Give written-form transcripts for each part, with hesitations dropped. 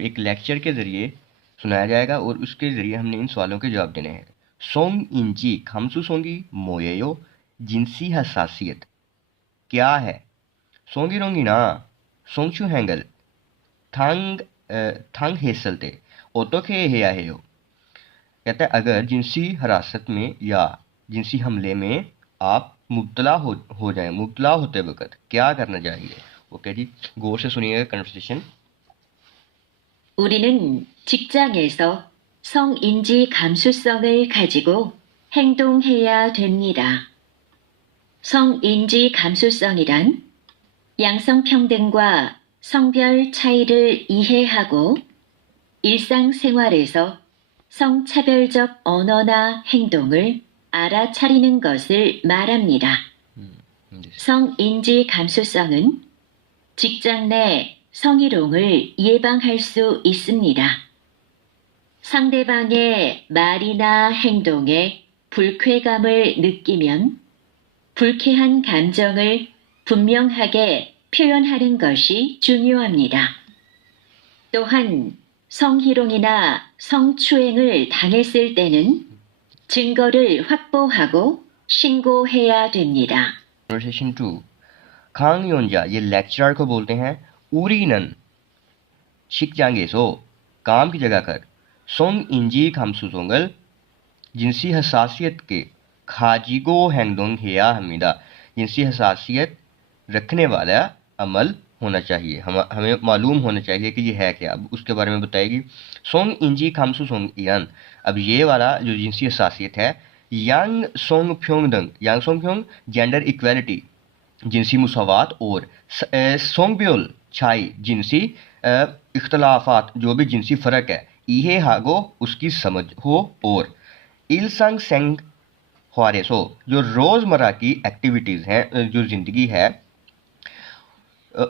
एक लेक्चर के ज़रिए सुनाया जाएगा और उसके ज़रिए हमने इन सवालों के जवाब देने हैं। सोंग इंजी खामसू सोंगी मोयेयो जिनसी हसासियत क्या है? सोंगी रोंगी ना सोंगचू हैंगल थांग थांग हेसलते ओतोके हेया हेयो। कहता है अगर जिनसी हरासत में या जिनसी हमले में आप मुब्तला हो जाएं, मुब्तला होते वक्त क्या करना चाहिए? ओके जी, गौर से सुनिएगा कन्वर्सेशन। 우리는 직장에서 성인지 감수성을 가지고 행동해야 됩니다. 성인지 감수성이란 양성평등과 성별 차이를 이해하고 일상생활에서 성차별적 언어나 행동을 알아차리는 것을 말합니다. 성인지 감수성은 직장 내 성희롱을 예방할 수 있습니다. 상대방의 말이나 행동에 불쾌감을 느끼면 불쾌한 감정을 분명하게 표현하는 것이 중요합니다. 또한 성희롱이나 성추행을 당했을 때는 증거를 확보하고 신고해야 됩니다. कन्वर्सेशन 2 खांग योंजा ये लेक्चरर को बोलते हैं उरीनन शिकजांगेसो काम की जगह कर सोंग इंजी खामसुसोंगल जिनसी हसासियत के खाजिगो हैंगडोंग हेया हमीदा जिनसी हसासियत रखने वाला अमल होना चाहिए। हमें मालूम होना चाहिए कि ये है क्या, अब उसके बारे में बताएगी। सोंग इंजी खामसु सोंग इयान, अब ये वाला जो जिनसी हसासियत है यांग सोंग फ्योंगदंग, यांग सोंग फ्योंग जेंडर इक्वालिटी जिनसी मुसावात और सोंगब्योल छाई जिनसी इख्तलाफात जो भी जिनसी फ़र्क है इहे हागो उसकी समझ हो और इलसंग सेंग ख्वारेसो जो रोज़मर्रा की एक्टिविटीज़ हैं जो ज़िंदगी है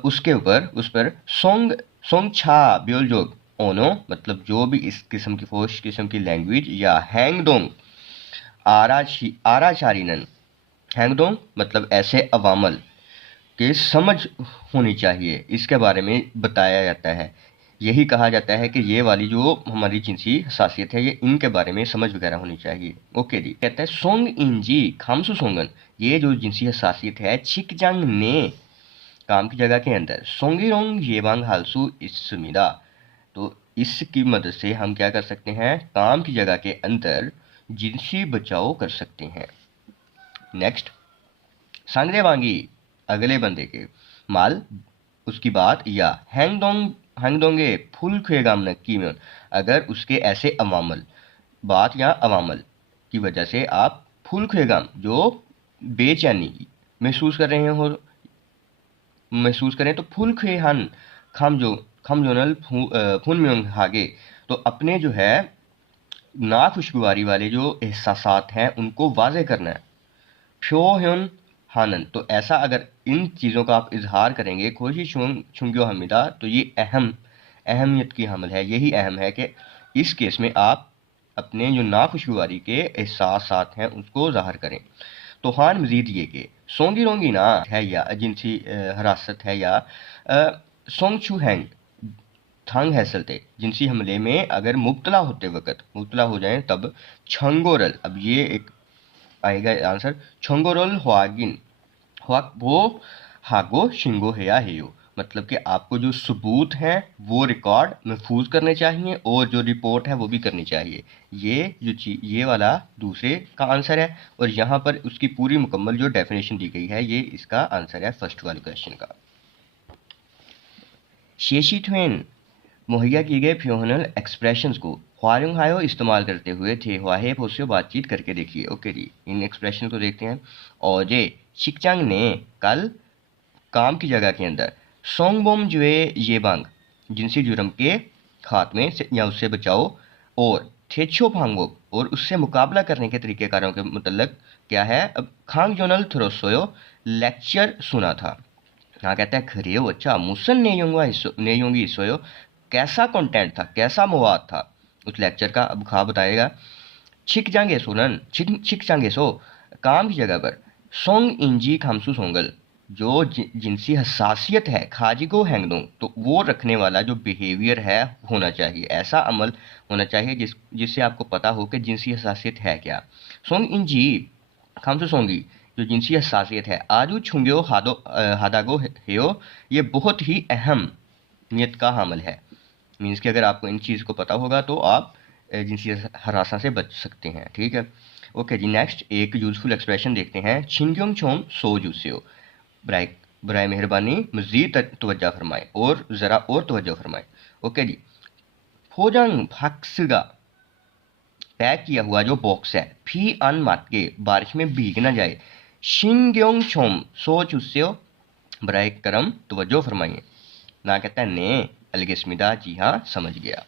उसके ऊपर उस पर सोंग सोंग छा ब्योलजोग ओनो मतलब जो भी इस किस्म की फोश किस्म की लैंग्वेज या हैंगडोंग आराचारीनन हैंगडोंग मतलब ऐसे अवामल के समझ होनी चाहिए, इसके बारे में बताया जाता है। यही कहा जाता है कि ये वाली जो हमारी जिनसी हसासियत है ये इनके बारे में समझ वगैरह होनी चाहिए। ओके जी, कहता है सोंग इंजी खामसु सोंगन ये जो जिनसी हसासियत है छिकजांग ने काम की जगह के अंदर सोंगिरोंग येबांग हालसू इसमिदा, तो इसकी मदद से हम क्या कर सकते हैं काम की जगह के अंदर जिनसी बचाव कर सकते हैं। नेक्स्ट सांगदेवांगी अगले बंदे के माल उसकी बात या हैंगडोंगे फुल खुएगाम नक्की में अगर उसके ऐसे अवामल बात या अवामल की वजह से आप फुल खुएगाम जो बेचैनी महसूस कर रहे हो महसूस करें तो फुल खुएहान खमजोनल फुन म्योंग हागे, तो अपने जो है नाखुशगवारी वाले जो एहसासात हैं उनको वाजे करना है। फ्योह्योन हानन, तो ऐसा अगर इन चीज़ों का आप इजहार करेंगे खोशी छुंग्यो हमिदा, तो ये अहमियत की हमल है। यही अहम है कि इस केस में आप अपने जो नाखुशगवारी के एहसासात हैं उसको ज़ाहिर करें। तो हान मजीद ये कि सोंगी रोंगी ना है या जिनसी हरासत है या सोंग छू हैंग थंग हैसलते जिनसी हमले में अगर मुब्तला होते वक्त मुब्तला हो जाएं तब छंगोरल, अब ये एक आएगा आंसर छंगोरल हुआगिन वो हागो शिंगो हेया हेयो, मतलब कि आपको जो सबूत हैं वो रिकॉर्ड महफूज करने चाहिए और जो रिपोर्ट है वो भी करनी चाहिए। ये वाला दूसरे का आंसर है और यहाँ पर उसकी पूरी मुकम्मल जो डेफिनेशन दी गई है ये इसका आंसर है फर्स्ट वाले क्वेश्चन का। शेशी ट्वेन मुहैया किए गए फ्योनल एक्सप्रेशंस को ख्वारिंग हायो इस्तेमाल करते हुए थे ख्वाहे पोस्यो बातचीत करके देखिए। ओके जी, इन एक्सप्रेशन को देखते हैं। औजे शिकचांग ने कल काम की जगह के अंदर सोंगबोम जुए येबांग जिनसी जुर्म के खात्मे से या उससे बचाओ और थेछो फांगो और उससे मुकाबला करने के तरीक़ेकारों के मतलब क्या है। अब खांग जोनल थ्रोसोयो लेक्चर सुना था। हाँ कहता है खरियो अच्छा मुसन नेयोंगी हिस्सोयो कैसा कंटेंट था कैसा मवाद था उस लेक्चर का। अब खा बताएगा छिक जाएंगे सोनन छिक जाएंगे सो काम की जगह पर सोंग इंजी खामसू सोंगल जो जिनसी हसासियत है खाजिगो हैंगडोंग, तो वो रखने वाला जो बिहेवियर है होना चाहिए, ऐसा अमल होना चाहिए जिससे आपको पता हो कि जिनसी हसासियत है क्या। सोंग इन जी खामसो सोंगी, जो जिनसी हसासियत है आजू छुंग्यो हादागो हेयो, ये बहुत ही अहम नियत का हमल है। मीन्स कि अगर आपको इन चीज़ को पता होगा तो आप जिनसी हरासा से बच सकते हैं। ठीक है, ओके जी। नेक्स्ट एक यूजफुल एक्सप्रेशन देखते हैं, छिंग्योंग छोम सो जूस्यो, बराए बराए मेहरबानी मज़ीद तवज्जो फरमाएं और ज़रा और तवज्जो फरमाएं। ओके जी। फोजंग फाक्सगा, पैक किया हुआ जो बॉक्स है, फी अन मात के बारिश में भीग ना जाए, शिंग्योंग छोम सो चुस्यो, बराए करम तवज्जो फरमाइए। ना कहता है ने अलगिस्मिदा, जी हाँ समझ गया।